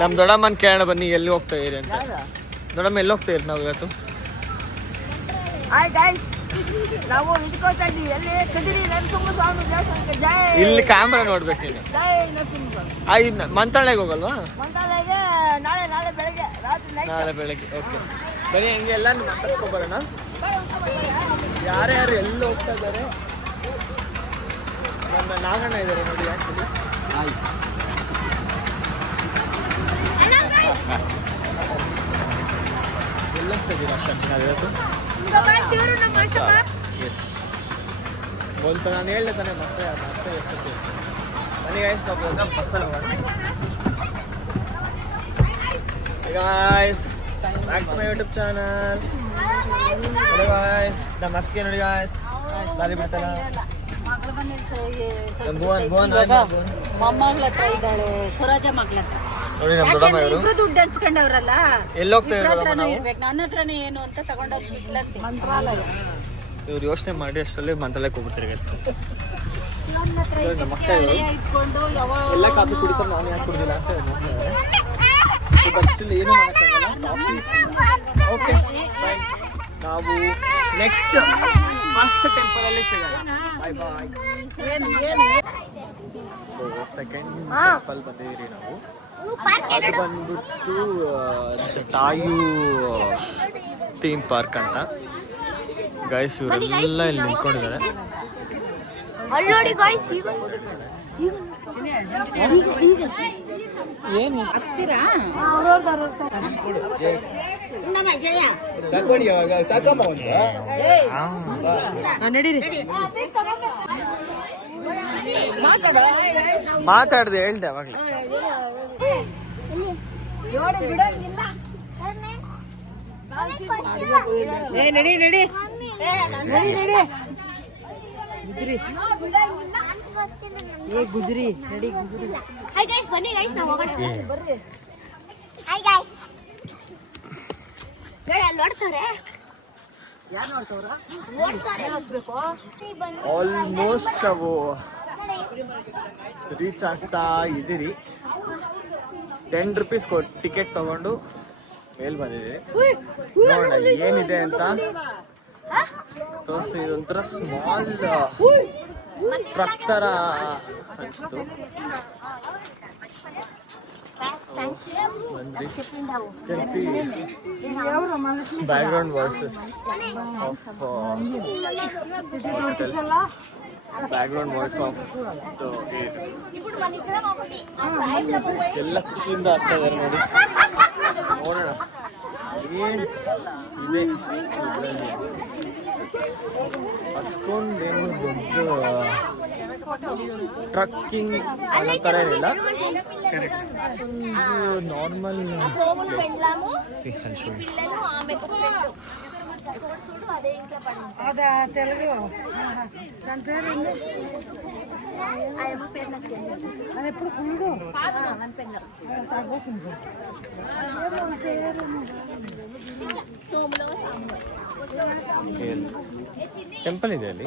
ನಮ್ಮ ದೊಡ್ಡಮ್ಮನ ಕೇಳೋಣ ಬನ್ನಿ, ಎಲ್ಲಿ ಹೋಗ್ತಾ ಇರಿ ಅಂತ. ದೊಡ್ಡಮ್ಮ ಎಲ್ಲಿ ಹೋಗ್ತಾ ಇರಿ ನಾವು ಇವತ್ತು? ಹಾಯ್ ಗೈಸ್, ನಾವು ನಿಂತ್ಕೋತಾ ಇದ್ದೀವಿ ಎಲ್ಲಿ? ಕದಿರಿ ನರಸಿಂಹಸ್ವಾಮಿ ದೇವಸ್ಥಾನಕ್ಕೆ. ಜೈ. ಇಲ್ಲಿ ಕ್ಯಾಮ್ರಾ ನೋಡ್ಬೇಕು ನೀನು. ಜೈ ನರಸಿಂಹಸ್ವಾಮಿ. ಮಂತ್ರಾಲಯಕ್ಕೆ ಹೋಗಲ್ವಾ? ಮಂತ್ರಾಲಯಗೆ ನಾಳೆ ಬೆಳಗ್ಗೆ, ರಾತ್ರಿ ನೈಟ್. ನಾಳೆ ಬೆಳಗ್ಗೆ. ಓಕೆ ಬನ್ನಿ, ಹಂಗೆ ಎಲ್ಲ ಮಾತಾಡ್ಸ್ಕೊಬರೋಣ. ಯಾರ್ಯಾರು ಎಲ್ಲಿ ಹೋಗ್ತಾ ಇದ್ದಾರೆ? ನಮ್ಮ ನಾಗಣ್ಣ ಇದ್ದಾರೆ ನೋಡಿ. ಆ್ಯಕ್ಚುಲಿ ಎಲ್ಲ ಹೋಗ್ತಿದ್ದೀರಾ ಅಷ್ಟೇ ನಾವಿವತ್ತು? ಎಸ್ ಬೋಲ್ತ ನಾನು ಹೇಳ್ದೆ ತಾನೆ, ಮತ್ತೆ ಎಷ್ಟೊತ್ತಿ ಮನೆಗೆ ಆಯ್ತು ನಾವು ಹೋಗೋಣ, ಬಸ್ಸಲ್ಲಿ ಹೋಗೋಣ. Guys, back to my YouTube channel. ನೋಡಿ ಗಾಯ್ಸ್, ನಮ್ಮ ಅತ್ತಿಗೆ ನೋಡಿ ಗಾಯ್ಸ್, ದಾರಿ ಬಿಡ್ತಾರ. ನೋಡಿ ನಮ್ಮ ದೊಡ್ಡಮ್ಮ ಇವರು ದುಡ್ಡು ಹಂಚ್ಕೊಂಡವ್ರಲ್ಲ, ಎಲ್ಲಿ ಹೋಗ್ತಾ ನನ್ನ ಹತ್ರನೇ ಏನು ಅಂತ ತಗೊಂಡೋಗಿ ಮಂತ್ರಾಲಯ. ಇವ್ರು ಯೋಚನೆ ಮಾಡಿ ಅಷ್ಟರಲ್ಲಿ ಮಂತ್ರಾಲಯಕ್ಕೆ ಹೋಗ್ಬಿಡ್ತಾರೆ. ನಮ್ಮ ಅಕ್ಕ ಇಟ್ಕೊಂಡು ಎಲ್ಲ ಕಾಫಿ ಕುಡಿತಾರೆ, ನಾನು ಯಾಕೆ ಕುಡಿದಿಲ್ಲ ಅಂತ ಆಕ್ಚುಲಿ ಏನು ಮಾಡೋಕ್ಕಾಗಲ್ಲ. ಓಕೆ ಬಾಯ್, ನಾವು ನೆಕ್ಸ್ಟ್ ಮಸ್ತ್ ಟೆಂಪಲಲ್ಲಿ ಸಿಗೋಣ. ಬಾಯ್ ಬಾಯ್. ಸೊ ಸೆಕೆಂಡ್ ಟೆಂಪಲ್ ಬಂದಿದ್ದೀರಿ ನಾವು. ಅದು ಬಂದ್ಬಿಟ್ಟು ಜಟಾಯು ಥೀಮ್ ಪಾರ್ಕ್ ಅಂತ. ಗೈಸ್ ಇವರೆಲ್ಲ ಇಲ್ಲಿ ನಿಂತ್ಕೊಂಡಿದ್ದಾರೆ. ಏನು ಮಾತಾಡ್ದೆ ಹೇಳ್ದೆ ಅವಾಗಲೇ. ನಡಿ ಗುಜ್ರಿ ನಡಿ ಗುಜ್ರಿ. ಹಾಯ್ ಗೈಸ್, ಬನ್ನಿ ಗೈಸ್, ನಾವು ಹೋಗೋಣ. ಬರ್ರಿ. Hi guys. ಅಲ್ಲಿ ನೋಡ್ತಾರೆ. ಯಾರು ನೋಡ್ತವ್ರ? ನೋಡ್ತಾರೆ. ಆಲ್ಮೋಸ್ಟ್ ನಾವು ರೀಚ್ ಆಗ್ತಾ ಇದ್ದೀರಿ. 10 ರೂಪೀಸ್ ಟಿಕೆಟ್ ತಗೊಂಡು ಮೇಲ್ ಬಂದಿದ್ದೀವಿ. ನೋಡೋಣ ಏನಿದೆ ಅಂತ ತೋರಿಸ್ತೀನಿ. ಇದೊಂಥರ ಸ್ಮಾಲ್ ಟ್ರಕ್ ಥರ ಅನಿಸ್ತು. ಬ್ಯಾಕ್ಗ್ರೌಂಡ್ ವಾಯ್ಸಸ್ ಆಫ್ ಎಲ್ಲ ಖುಷಿಯಿಂದ ಆಗ್ತಾ ಇದ್ದಾರೆ ನೋಡಿ. ನೋಡೋಣ ಏನು ಇದೆ ಇದರಲ್ಲಿ. ಅಷ್ಟೊಂದೇನು ದೊಡ್ಡ ಟ್ರಕ್ಕಿಂಗ್ ಅನ್ನೋ ಥರ ಏನಿಲ್ಲ. ನಾರ್ಮಲ್ ಸಿ ಹಂಚೋಡಿ. అదా తెలుగు దాని పేరు అది ఎప్పుడు కుళ్ళు ಟೆಂಪಲ್ ಇದೆ ಅಲ್ಲಿ.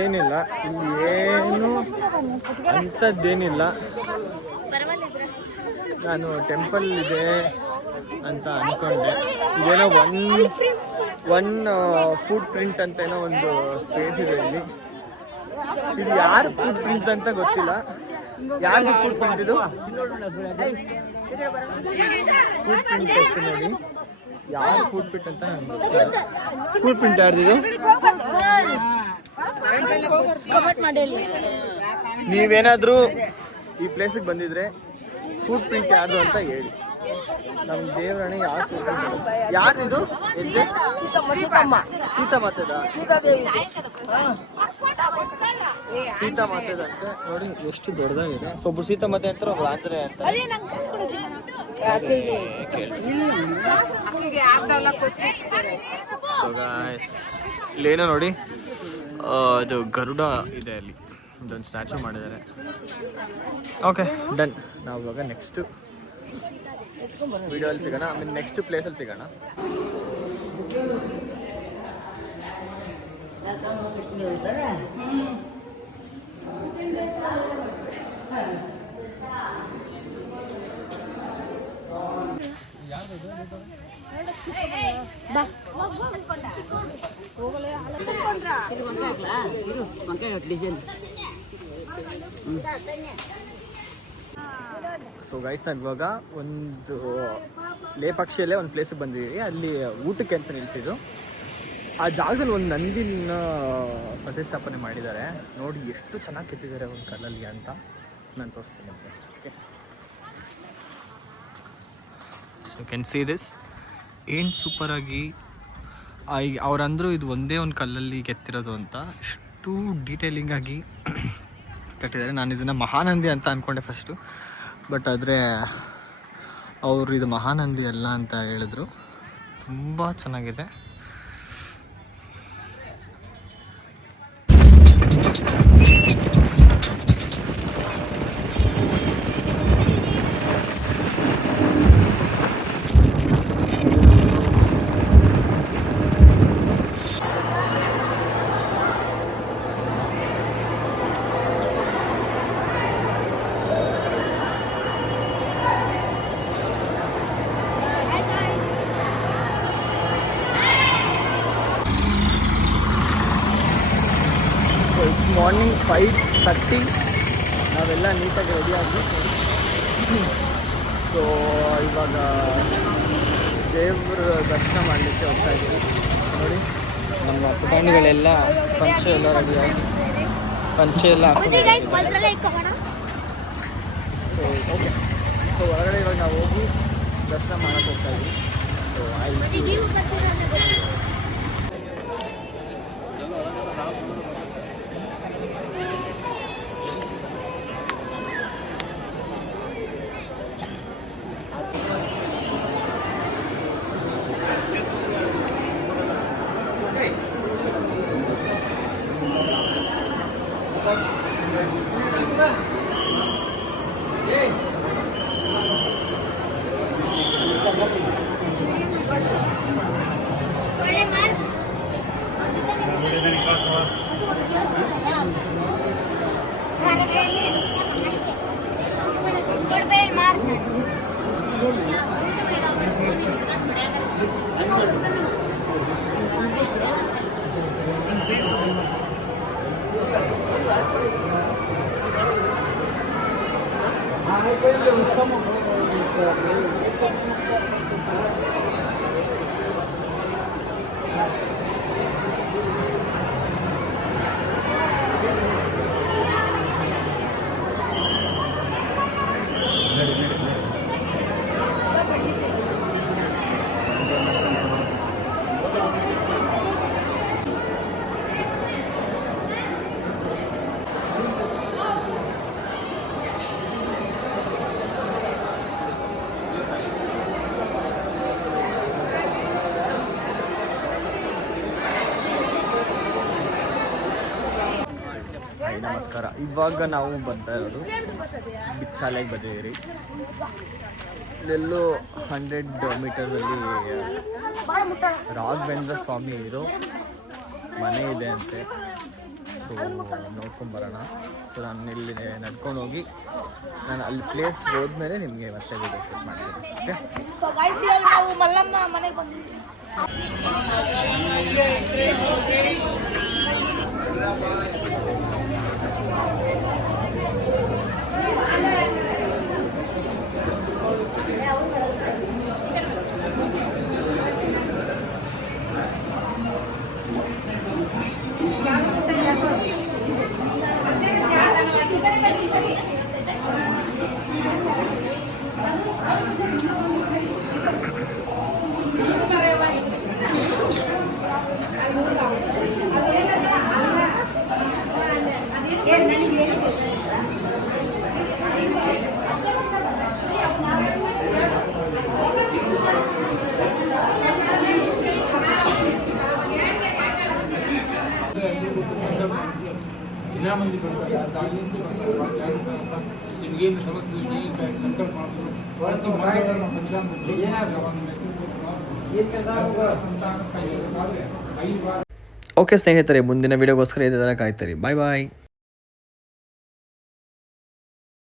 ಏನಿಲ್ಲ ಇಲ್ಲಿ, ಏನು ಅಂಥದ್ದೇನಿಲ್ಲ. ನಾನು ಟೆಂಪಲ್ ಇದೆ ಅಂತ ಅಂದ್ಕೊಂಡೆ. ಇದೇನೋ ಒನ್ ಫುಟ್ ಪ್ರಿಂಟ್ ಅಂತ ಏನೋ ಒಂದು ಸ್ಪೇಸ್ ಇದೆ ಇಲ್ಲಿ. ಇದು ಯಾರು ಫುಟ್ ಪ್ರಿಂಟ್ ಅಂತ ಗೊತ್ತಿಲ್ಲ. ಯಾರು ಫುಟ್ ಪ್ರಿಂಟ್ ಇದು? ಫುಟ್ ಪ್ರಿಂಟ್ ಅಷ್ಟೇ ನೋಡಿ. ಯಾರು ಫುಟ್ ಪ್ರಿಂಟ್ ಅಂತ ನನಗೆ ಗೊತ್ತಿಲ್ಲ. ಫುಟ್ ಪ್ರಿಂಟ್ ಯಾರ್ದಿದು? ನೀವೇನಾದರೂ ಈ ಪ್ಲೇಸಿಗೆ ಬಂದಿದ್ರೆ ಫುಟ್ ಪ್ರಿಂಟ್ ಯಾರ್ದು ಅಂತ ಹೇಳಿ. ನಮ್ಮ ದೇವರಾಣಿ ಯಾರ್ದಿದು? ಹೆಜ್ಜೆ ಸೀತಾಮಾತೆದ? ಸೀತಾಮಾತೆದಂತೆ ನೋಡಿ, ಎಷ್ಟು ದೊಡ್ಡದಾಗಿದೆ. ಸೊ ಒಬ್ರು ಸೀತಾಮಾತೆ ಅಂತಾರೆ, ಒಬ್ರು ಆಂಜನೇಯ ಅಂತ. ಇಲ್ಲೇನೋ ನೋಡಿ, ಅದು ಗರುಡ ಇದೆ ಅಲ್ಲಿ, ಇದೊಂದು ಸ್ಟ್ಯಾಚು ಮಾಡಿದ್ದಾರೆ. Okay done. ನಾವು ಇವಾಗ ನೆಕ್ಸ್ಟ್ ವಿಡಿಯೋಲ್ಲಿ ಸಿಗೋಣ, ಆಮೇಲೆ ನೆಕ್ಸ್ಟ್ ಪ್ಲೇಸಲ್ಲಿ ಸಿಗೋಣ. ಸೊ ಗೈಸ್ ನಾವು ಇವಾಗ ಒಂದು ಲೇಪಾಕ್ಷಿಯಲ್ಲೇ ಒಂದು ಪ್ಲೇಸಿಗೆ ಬಂದಿದ್ದೀವಿ. ಅಲ್ಲಿ ಊಟಕ್ಕೆ ಅಂತ ನಿಲ್ಲಿಸಿದ್ದು. ಆ ಜಾಗದಲ್ಲಿ ಒಂದು ನಂದಿನ ಪ್ರತಿಷ್ಠಾಪನೆ ಮಾಡಿದ್ದಾರೆ. ನೋಡಿ ಎಷ್ಟು ಚೆನ್ನಾಗಿ ಕೆತ್ತಿದ್ದಾರೆ ಒಂದು ಕಲ್ಲಲ್ಲಿ ಅಂತ ನಾನು ತೋರಿಸ್ತೀನಿ. Okay, so you can see this. ಏನು ಸೂಪರಾಗಿ ಅವರಂದರು ಇದು ಒಂದೇ ಒಂದು ಕಲ್ಲಲ್ಲಿ ಕೆತ್ತಿರೋದು ಅಂತ. ಎಷ್ಟು ಡೀಟೇಲಿಂಗಾಗಿ ಕಟ್ಟಿದ್ದಾರೆ. ನಾನು ಇದನ್ನು ಮಹಾನಂದಿ ಅಂತ ಅಂದ್ಕೊಂಡೆ ಫಸ್ಟು, ಬಟ್ ಆದರೆ ಅವರು ಇದು ಮಹಾನಂದಿ ಅಲ್ಲ ಅಂತ ಹೇಳಿದ್ರು. ತುಂಬ ಚೆನ್ನಾಗಿದೆ. It's morning 5:30. ನಾವೆಲ್ಲ ನೀಟಾಗಿ ರೆಡಿಯಾಗಿ ಸೊ ಇವಾಗ ದೇವ್ರ ದರ್ಶನ ಮಾಡಲಿಕ್ಕೆ ಹೋಗ್ತಾ ಇದ್ದೀವಿ. ನೋಡಿ ನಮ್ಮ ಪುಟಾಣಿಗಳೆಲ್ಲ ಪಂಚೆ ಎಲ್ಲ ರೆಡಿಯಾಗಿ ಪಂಚೆ ಎಲ್ಲ ಸೊ ಓಕೆ. ಸೊ ಹೊರಗಡೆ ಇವಾಗ ನಾವು ಹೋಗಿ ದರ್ಶನ ಮಾಡೋಕ್ಕೆ ಹೋಗ್ತಾ ಇದ್ದೀವಿ. ಸೊ ನಮಸ್ಕಾರ. ಇವಾಗ ನಾವು ಬರ್ತಾ ಇರೋದು ಬಿಚ್ಚಾಲೆಗೆ ಬಂದಿದ್ದೀರಿ. ಇಲ್ಲೆಲ್ಲೋ 100 ಮೀಟರ್ದಲ್ಲಿ ರಾಘವೇಂದ್ರ ಸ್ವಾಮಿ ಇರೋ ಮನೆ ಇದೆ ಅಂತೆ. ಸೊ ನೋಡ್ಕೊಂಬರೋಣ. ಸೊ ನಾನು ಇಲ್ಲಿ ನಡ್ಕೊಂಡು ಹೋಗಿ ನಾನು ಅಲ್ಲಿ ಪ್ಲೇಸ್ ಹೋದ್ಮೇಲೆ ನಿಮಗೆ ಮತ್ತೆ ವಿಡಿಯೋ ಶೂಟ್ ಮಾಡ್ತೀನಿ. ಓಕೆ, ನಾವು ಮಲ್ಲಮ್ಮ ಮನೆಗೆ ಬಂದಿದ್ದೀವಿ. ನಿಮಗೇನು ಸಮಸ್ಯೆ ಸಂಕಲ್ಪ ಮಾಡಿದ್ರು ಪ್ರತಿ ಮಂಗಳವಾರ ಪಂಚಾಂಗ ಏನಾದರೂ ಸಂತಾನ 5 ವಾರ ಓಕೆ ಸ್ನೇಹಿತರೆ, ಮುಂದಿನ ವೀಡಿಯೋಗೋಸ್ಕರ ಇದೇ ಥರ ಕಾಯ್ತೀರಿ. ಬಾಯ್ ಬಾಯ್.